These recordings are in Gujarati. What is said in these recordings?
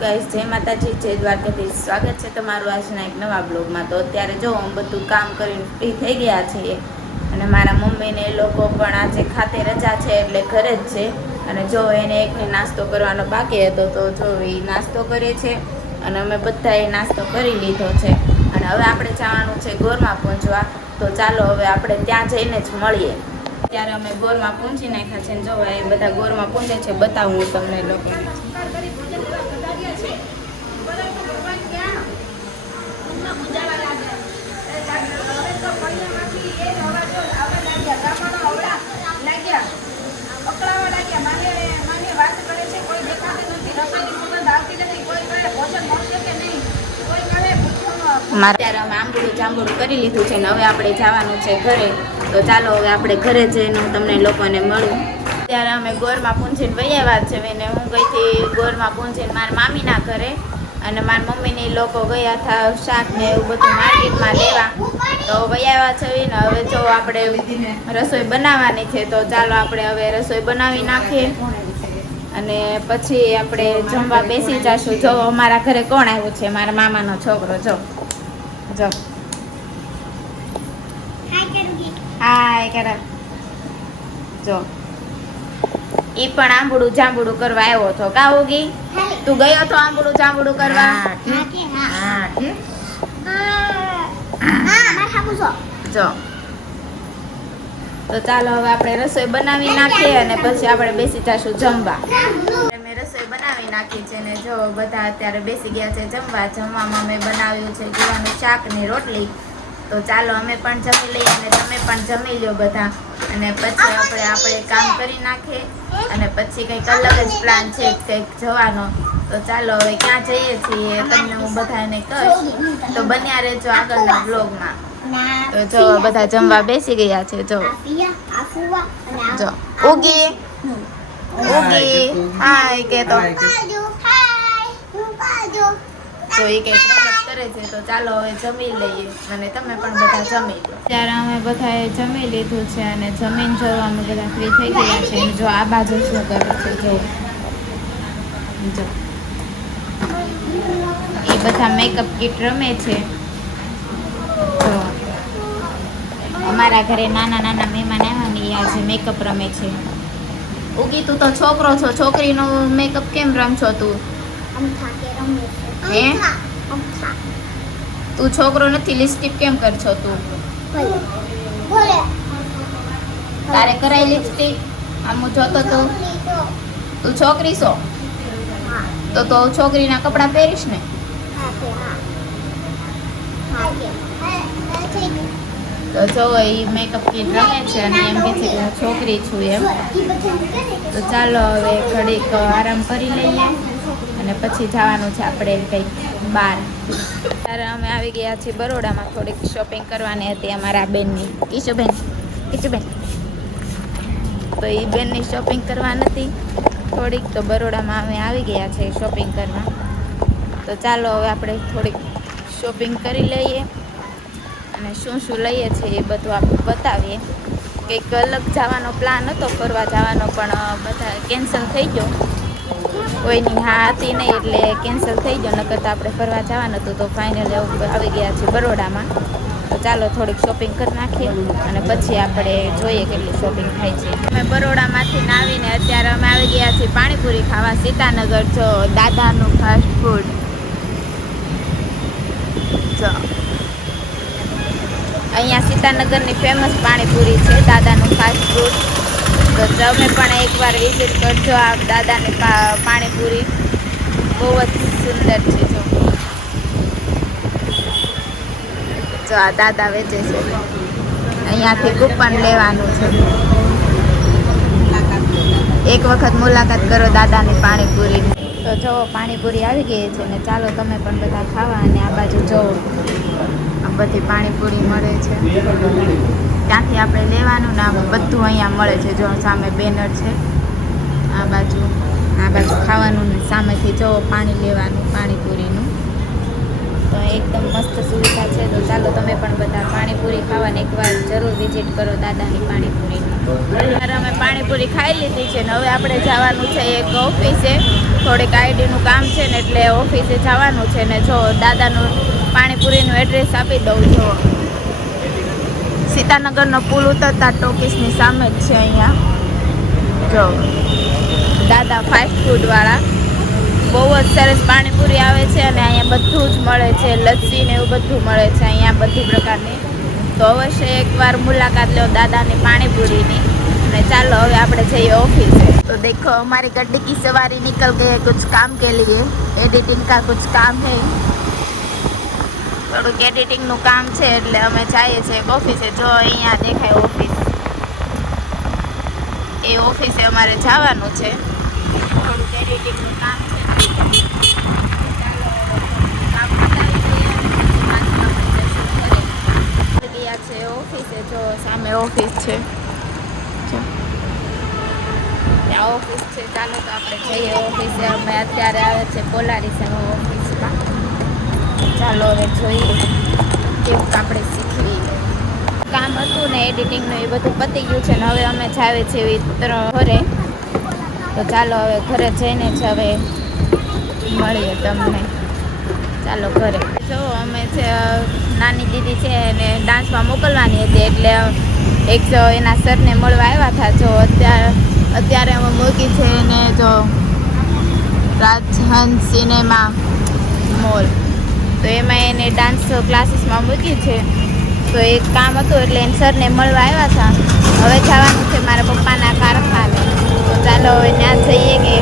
ગાઈસ, જય માતાજી, જય દ્વારકાધીશ. સ્વાગત છે તમારું આજના એક નવા બ્લોગમાં. તો અત્યારે જો હું બધું કામ કરીને ફ્રી થઈ ગયા છીએ અને મારા મમ્મીને એ લોકો પણ આજે ખાતે રજા છે એટલે ઘરે જ છે. અને જો એને એકને નાસ્તો કરવાનો બાકી હતો તો જો એ નાસ્તો કરે છે અને અમે બધાએ નાસ્તો કરી લીધો છે. અને હવે આપણે જવાનું છે ગોરમાં પહોંચવા. તો ચાલો હવે આપણે ત્યાં જઈને જ મળીએ. ત્યારે અમે ગોરમાં પહોંચી નાખ્યા છે. જો એ બધા ગોરમાં પહોંચે છે, બતાવું હું તમને લોકોને. અત્યારે અમે આંબોળું જાંબોળું કરી લીધું છે ને હવે આપણે જવાનું છે ઘરે. તો ચાલો હવે આપણે ઘરે જઈને હું તમને લોકોને મળું. ત્યારે અમે ગોરમાં પૂંછીને વૈયા વાત છે ને હું ગઈ હતી ગોરમાં પૂંછીને મારા મામીના ઘરે. અને મારા મમ્મીને લોકો ગયા હતા શાક ને એવું બધું માર્કેટમાં લેવા. તો વૈયા છે ને હવે જો આપણે રસોઈ બનાવવાની છે. તો ચાલો આપણે હવે રસોઈ બનાવી નાખીએ અને પછી આપણે જમવા બેસી જશું. જો અમારા ઘરે કોણ આવ્યું છે, મારા મામાનો છોકરો. જો જો હાય કરા. જો ઈ પણ આંબુડું જાંબુડું કરવા આવ્યો હતો. કા હોગી તું ગયો તો આંબુડું જાંબુડું કરવા? જો તો ચાલો હવે આપણે રસોઈ બનાવી નાખીએ અને પછી આપણે બેસી જશું જમવા. મેં રસોઈ બનાવી નાખી છે ને જો બધા અત્યારે બેસી ગયા છે જમવા. જમવામાં મેં બનાવ્યું છે ગીવાનું શાક ને રોટલી. તો ચાલો અમે પણ જમી લઈએ અને તમે પણ જમી લો બધા. અને પછી આપણે કામ કરી નાખીએ અને પછી કંઈક અલગ જ પ્લાન છે કંઈક જવાનો. તો ચાલો હવે ક્યાં જઈએ છીએ તમને હું બધાને કહીશ. તો બન્યા રહેજો આગળના બ્લોગમાં. તો જો બધા જમવા બેસી ગયા છે. જો જો ઉગી ઉગી હાય કે તો તો એ કંઈક રમત કરે છે. તો ચાલો હવે જમી લઈએ અને તમે પણ બધા જમી લો. ત્યારે અમે બધાએ જમી લીધું છે અને જમીન જો અમે બધા ફ્રી થઈ ગયા છે. જો આ બાજુ શું કરે છે જો એ બધા મેકઅપ કીટ રમે છે. તો અમારા ઘરે નાના નાના મહેમાન આવ્યા ને એ આજે મેકઅપ રમે છે. ઉગી તું તો છોકરો છો, છોકરીનો મેકઅપ કેમ રમશો તું? હે તું છોકરો નથી, લિપસ્ટિક કેમ કરશો તું? તારે કરાય લિપસ્ટિક? આમ જોતો તું છોકરી છો તો છોકરીના કપડા પહેરીશ ને? તો જો એ મેકઅપ કીટ રમે છે અને એમ કહે છે કે હું છોકરી છું એમ. તો ચાલો હવે ઘડીક આરામ કરી લઈએ અને પછી જવાનું છે આપણે કંઈક બહાર. ત્યારે અમે આવી ગયા છીએ બરોડામાં. થોડીક શોપિંગ કરવાની હતી અમારા બેનની. કિશુબેન તો એ બેનની શોપિંગ કરવાની હતી થોડીક. તો બરોડામાં અમે આવી ગયા છે શોપિંગ કરવા. તો ચાલો હવે આપણે થોડીક શોપિંગ કરી લઈએ અને શું શું લઈએ છીએ એ બધું આપણે બતાવીએ. કંઈક અલગ જવાનો પ્લાન હતો ફરવા જવાનો પણ બધા કેન્સલ થઈ ગયો. કોઈની હા હતી નહીં એટલે કેન્સલ થઈ ગયો. નકર તો આપણે ફરવા જવાનું હતું. તો ફાઇનલ આવી ગયા છે બરોડામાં. તો ચાલો થોડીક શોપિંગ કરી નાખીએ અને પછી આપણે જોઈએ કેટલી શોપિંગ થાય છે. અમે બરોડામાંથી આવીને અત્યારે અમે આવી ગયા છીએ પાણીપુરી ખાવા સીતાનગર. જો દાદાનું ફાસ્ટ ફૂડ. જો અહીંયા સીતાનગરની ફેમસ પાણીપુરી છે દાદાનું ફાસ્ટ ફૂડ. તો તમે પણ એકવાર વિઝિટ કરજો આ દાદાની પાણીપુરી. બહુ જ સુંદર છે. જો આ દાદા વેચે છે. અહીંયાથી કૂપન લેવાનું છે. એક વખત મુલાકાત કરો દાદાની પાણીપુરી. તો જો પાણીપુરી આવી ગઈ છે ને ચાલો તમે પણ બધા ખાવા. અને આ બાજુ જો આ બધી પાણીપુરી મળે છે. ત્યાંથી આપણે લેવાનું ને બધું અહીંયા મળે છે. જો સામે બેનર છે. આ બાજુ ખાવાનું ને સામેથી જો પાણી લેવાનું પાણીપુરીનું. તો એકદમ મસ્ત સુવિધા છે. તો ચાલો તમે પણ બધા પાણીપુરી ખાવાને એકવાર જરૂર વિઝિટ કરો દાદાની પાણીપુરીની. ત્યારે અમે પાણીપુરી ખાઈ લીધી છે ને હવે આપણે જવાનું છે એક ઓફિસે. થોડીક આઈડીનું કામ છે ને એટલે ઓફિસે જવાનું છે ને જો દાદાનું પાણીપુરીનું એડ્રેસ આપી દઉં. જો સીતાનગરનો પુલ ઉતરતા ટોકીસની સામે જ છે અહીંયા. જો દાદા ફાસ્ટ ફૂડવાળા. બહુ જ સરસ પાણીપુરી આવે છે અને અહીંયા બધું જ મળે છે. લસ્સી ને એવું બધું મળે છે અહીંયા બધી પ્રકારની. તો અવશ્ય એકવાર મુલાકાત લો દાદાની પાણીપુરીની. અને ચાલો હવે આપણે જઈએ ઓફિસે. तो देखो हमारी गड्डी की सवारी निकल गई है कुछ काम के लिए. एडिटिंग का कुछ काम है. થોડુંક એડિટિંગનું કામ છે એટલે અમે જઈએ છીએ ઓફિસે. જો અહીંયા દેખાય ઓફિસ. એ ઓફિસે અમારે જવાનું છે. થોડુંક એડિટિંગનું કામ છે. ગયા છે ઓફિસે. જો સામે ઓફિસ છે. ત્યાં ઓફિસ છે. ચાલો તો આપણે જઈએ ઓફિસે. અમે અત્યારે આવે છે પોલારીસમાં ઓફિસમાં. ચાલો હવે જોઈએ કેવું આપણે શીખવી. કામ હતું ને એડિટિંગનું એ બધું પતી ગયું છે ને હવે અમે જાવે છે ઘરે. તો ચાલો હવે ઘરે જઈને જ હવે મળીએ તમને. ચાલો ઘરે. જો અમે છે નાની દીદી છે એને ડાન્સમાં મોકલવાની હતી એટલે એક એના સરને મળવા આવ્યા હતા. જો અત્યારે અમે મૂકી છે એને જો રાજહંસ સિનેમા મોલ. તો એમાં એને ડાન્સ ક્લાસીસમાં મૂકી છે. તો એક કામ હતું એટલે એને સરને મળવા આવ્યા હતા. હવે જવાનું છે મારા પપ્પાના કારખાને. તો ચાલો હવે ત્યાં જઈએ કે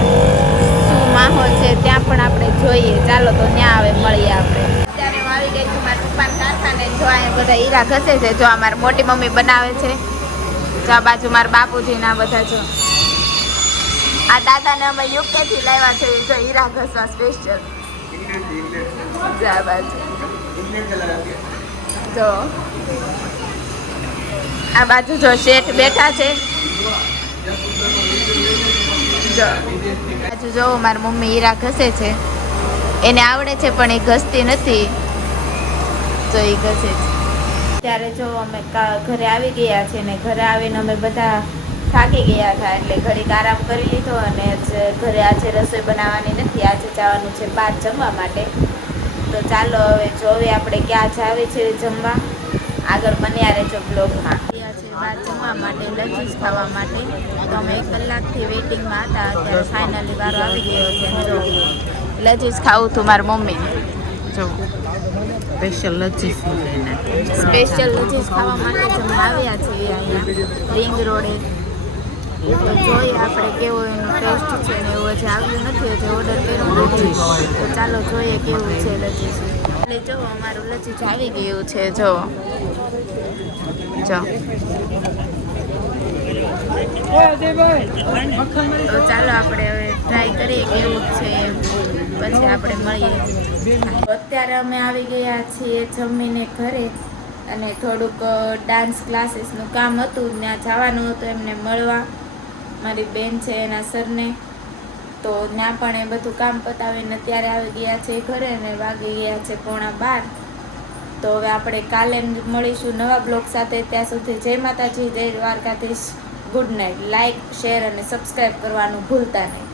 શું માહોલ છે ત્યાં પણ આપણે જોઈએ. ચાલો તો ત્યાં હવે મળીએ આપણે. અત્યારે હું આવી ગઈ છું મારા પપ્પાના કારખાને. જો અહીંયા બધા હીરા ઘસે છે. જો અમારી મોટી મમ્મી બનાવે છે. જો આ બાજુ મારા બાપુજીના બધા. જો આ દાદાને અમે યુકેથી લાવ્યા છે. જો હીરા ઘસવા સ્પેશિયલ. જો આ બાજુ જો શેઠ બેઠા છે. જો બાજુ જો મારી મમ્મી હીરા ઘસે છે. એને આવડે છે પણ એ ઘસતી નથી. જો એ ઘસે છે. ત્યારે જો અમે ઘરે આવી ગયા છે ને ઘરે આવીને અમે બધા થાકી ગયા હતા એટલે ઘડીક આરામ કરી લીધો. અને ઘરે આજે રસોઈ બનાવવાની નથી. આજે જવાનું છે બહાર જમવા માટે. તો ચાલો હવે જોઈએ આપણે ક્યાં જાવે છે જમવા. આગળ બન્યા રહેજો બ્લોગમાં. ગયા છે બહાર જમવા માટે લંચીસ ખાવા માટે. તો અમે 1 કલાકથી વેઇટિંગમાં હતા. અત્યારે ફાઇનલી વારો આવી ગયો છે. જો લંચીસ ખાવું હતું મારી મમ્મીને. જો સ્પેશિયલ લચીસ સ્પેશિયલ લંચીસ ખાવા માટે જ અમે આવ્યા છીએ અહીંયા રિંગ રોડે. તો જોઈએ આપણે કેવો એનો ટેસ્ટ છે ને એવું હજી આવ્યું નથી. હજી ઓર્ડર કર્યો નથી. તો ચાલો જોઈએ કેવું છે લચીસ. એટલે જો અમારું લચીસ આવી ગયું છે. જો તો ચાલો આપણે હવે ટ્રાય કરીએ કેવું છે એમ. પછી આપણે મળીએ. અત્યારે અમે આવી ગયા છીએ જમીને ઘરે. અને થોડુંક ડાન્સ ક્લાસીસનું કામ હતું ત્યાં જવાનું હતું એમને મળવા. મારી બેન છે એના સરને. તો ત્યાં પણ એ બધું કામ પતાવીને અત્યારે આવી ગયા છે ઘરે. ને વાગી ગયા છે 11:15. તો હવે આપણે કાલે મળીશું નવા બ્લોગ સાથે. ત્યાં સુધી જય માતાજી, જય Dwarkadhish. Good night. Like, share અને સબસ્ક્રાઈબ કરવાનું ભૂલતા નહીં.